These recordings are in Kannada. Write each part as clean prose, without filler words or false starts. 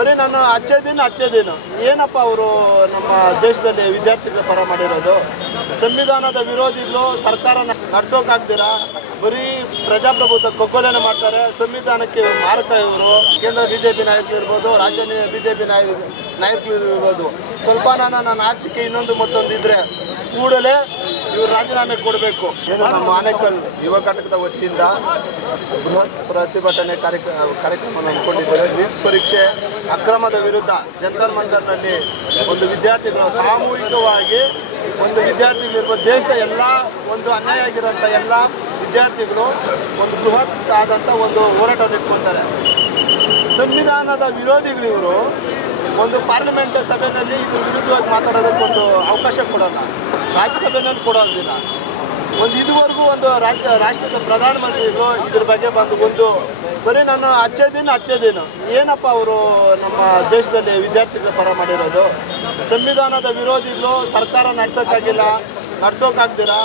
ಬರೀ ನಾನು ಅಚ್ಚೇ ದಿನ ಏನಪ್ಪ ಅವರು ನಮ್ಮ ದೇಶದಲ್ಲಿ ವಿದ್ಯಾರ್ಥಿಗಳ ಪರ ಮಾಡಿರೋದು. ಸಂವಿಧಾನದ ವಿರೋಧಿಗಳು ಸರ್ಕಾರ ನಡೆಸೋಕ್ಕಾಗ್ದಿರಾ ಬರೀ ಪ್ರಜಾಪ್ರಭುತ್ವ ಕೊಕ್ಕೋಲೆನೆ ಮಾಡ್ತಾರೆ. ಸಂವಿಧಾನಕ್ಕೆ ಮಾರಕ ಇವರು. ಕೇಂದ್ರ ಬಿಜೆಪಿ ನಾಯಕರು ಇರ್ಬೋದು, ರಾಜ್ಯ ಬಿಜೆಪಿ ನಾಯಕರು ಇರ್ಬೋದು. ಸ್ವಲ್ಪ ನಾನು ಆಚಿಕೆ ಇನ್ನೊಂದು ಮತ್ತೊಂದು ಇದ್ರೆ ಕೂಡಲೇ ಇವರು ರಾಜೀನಾಮೆ ಕೊಡಬೇಕು. ನಮ್ಮ ಆನೇಕಲ್ ಯುವ ಘಟಕದ ವತಿಯಿಂದ ಬೃಹತ್ ಪ್ರತಿಭಟನೆ ಕಾರ್ಯಕ್ರಮವನ್ನು ಹಮ್ಮಿಕೊಂಡಿದ್ದೇವೆ. ನೀಟ್ ಪರೀಕ್ಷೆ ಅಕ್ರಮದ ವಿರುದ್ಧ ಜಂತರ್ ಮಂತರ್ನಲ್ಲಿ ಒಂದು ವಿದ್ಯಾರ್ಥಿಗಳು ಸಾಮೂಹಿಕವಾಗಿ ಒಂದು ವಿದ್ಯಾರ್ಥಿಗಳಿರುವ ದೇಶದ ಎಲ್ಲ ಒಂದು ಅನ್ಯಾಯ ಆಗಿರುವಂಥ ಎಲ್ಲ ವಿದ್ಯಾರ್ಥಿಗಳು ಒಂದು ಬೃಹತ್ ಆದಂಥ ಒಂದು ಹೋರಾಟವನ್ನು ಇಟ್ಕೊಳ್ತಾರೆ. ಸಂವಿಧಾನದ ವಿರೋಧಿಗಳು ಇವರು ಒಂದು ಪಾರ್ಲಿಮೆಂಟ್ ಸಭೆಯಲ್ಲಿ ಇದ್ರ ವಿರುದ್ಧವಾಗಿ ಮಾತಾಡೋದಕ್ಕೊಂದು ಅವಕಾಶ ಕೊಡೋಲ್ಲ, ರಾಜ್ಯಸಭೆಯಲ್ಲಿ ಕೊಡೋದಿಲ್ಲ. ಇದುವರೆಗೂ ಒಂದು ರಾಷ್ಟ್ರದ ಪ್ರಧಾನಮಂತ್ರಿಗಳು ಇದ್ರ ಬಗ್ಗೆ ಬಂದು ಬರೀ ನಾನು ಅಚ್ಚೇ ದಿನ ಏನಪ್ಪ ಅವರು ನಮ್ಮ ದೇಶದಲ್ಲಿ ವಿದ್ಯಾರ್ಥಿಗಳ ಪರ ಮಾಡಿರೋದು. ಸಂವಿಧಾನದ ವಿರೋಧಿಗಳು ಸರ್ಕಾರ ನಡೆಸೋಕ್ಕಾಗ್ದಿರಾ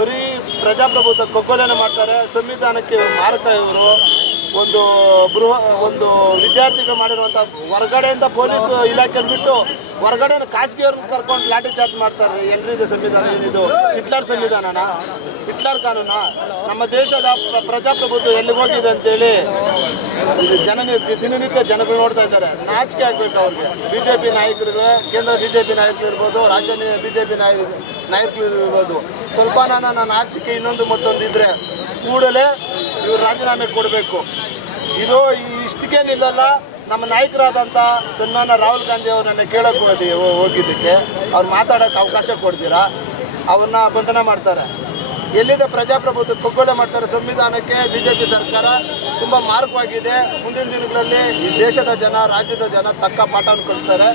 ಬರೀ ಪ್ರಜಾಪ್ರಭುತ್ವ ಕೊಕ್ಕೋಲೆನೆ ಮಾಡ್ತಾರೆ. ಸಂವಿಧಾನಕ್ಕೆ ಮಾರಕ ಇವರು. ಒಂದು ವಿದ್ಯಾರ್ಥಿಗಳು ಮಾಡಿರುವಂಥ ಹೊರಗಡೆಯಿಂದ ಪೊಲೀಸ್ ಇಲಾಖೆಯಲ್ಲಿ ಬಿಟ್ಟು ಹೊರಗಡೆ ಖಾಸಗಿಯವ್ರನ್ನ ಕರ್ಕೊಂಡು ಲಾಠಿ ಚಾರ್ಜ್ ಮಾಡ್ತಾರೆ. ಎಲ್ರಿದೆ ಸಂವಿಧಾನ ಇದು ಹಿಟ್ಲರ್ ಸಂವಿಧಾನನ, ಹಿಟ್ಲರ್ ಕಾನೂನ? ನಮ್ಮ ದೇಶದ ಪ್ರಜಾಪ್ರಭುತ್ವ ಎಲ್ಲಿಗೆ ಹೋಗಿದೆ ಅಂತೇಳಿ ದಿನನಿತ್ಯ ಜನಗಳು ನೋಡ್ತಾ ಇದ್ದಾರೆ. ನಾಚಿಕೆ ಆಗಬೇಕು ಅವ್ರಿಗೆ. ಬಿಜೆಪಿ ನಾಯಕರಿಗೆ, ಕೇಂದ್ರ ಬಿಜೆಪಿ ನಾಯಕರು ಇರ್ಬೋದು, ರಾಜ್ಯ ಬಿಜೆಪಿ ನಾಯಕರು ಇರ್ಬೋದು. ಸ್ವಲ್ಪ ನಾನು ಆಚಿಕೆ ಇನ್ನೊಂದು ಮತ್ತೊಂದು ಇದ್ರೆ ಕೂಡಲೇ ಇವರು ರಾಜೀನಾಮೆ ಕೊಡಬೇಕು. ಇದು ಇಷ್ಟಕ್ಕೆ ನಿಲ್ಲಲ್ಲ. ನಮ್ಮ ನಾಯಕರಾದಂಥ ಸನ್ಮಾನ ರಾಹುಲ್ ಗಾಂಧಿ ಅವರನ್ನ ಕೇಳೋಕ್ಕೆ ಹೋಗಿದ್ದಕ್ಕೆ ಅವ್ರು ಮಾತಾಡೋಕ್ಕೆ ಅವಕಾಶ ಕೊಡ್ತೀರಾ? ಅವ್ರನ್ನ ಬಂಧನ ಮಾಡ್ತಾರೆ. ಎಲ್ಲಿದೆ ಪ್ರಜಾಪ್ರಭುತ್ವ ಕೊಕ್ಕೋಲೆ ಮಾಡ್ತಾರೆ. ಸಂವಿಧಾನಕ್ಕೆ ಬಿಜೆಪಿ ಸರ್ಕಾರ ತುಂಬ ಮಾರಕವಾಗಿದೆ. ಮುಂದಿನ ದಿನಗಳಲ್ಲಿ ಈ ದೇಶದ ಜನ, ರಾಜ್ಯದ ಜನ ತಕ್ಕ ಪಾಠವನ್ನು ಕಲಿಸ್ತಾರೆ.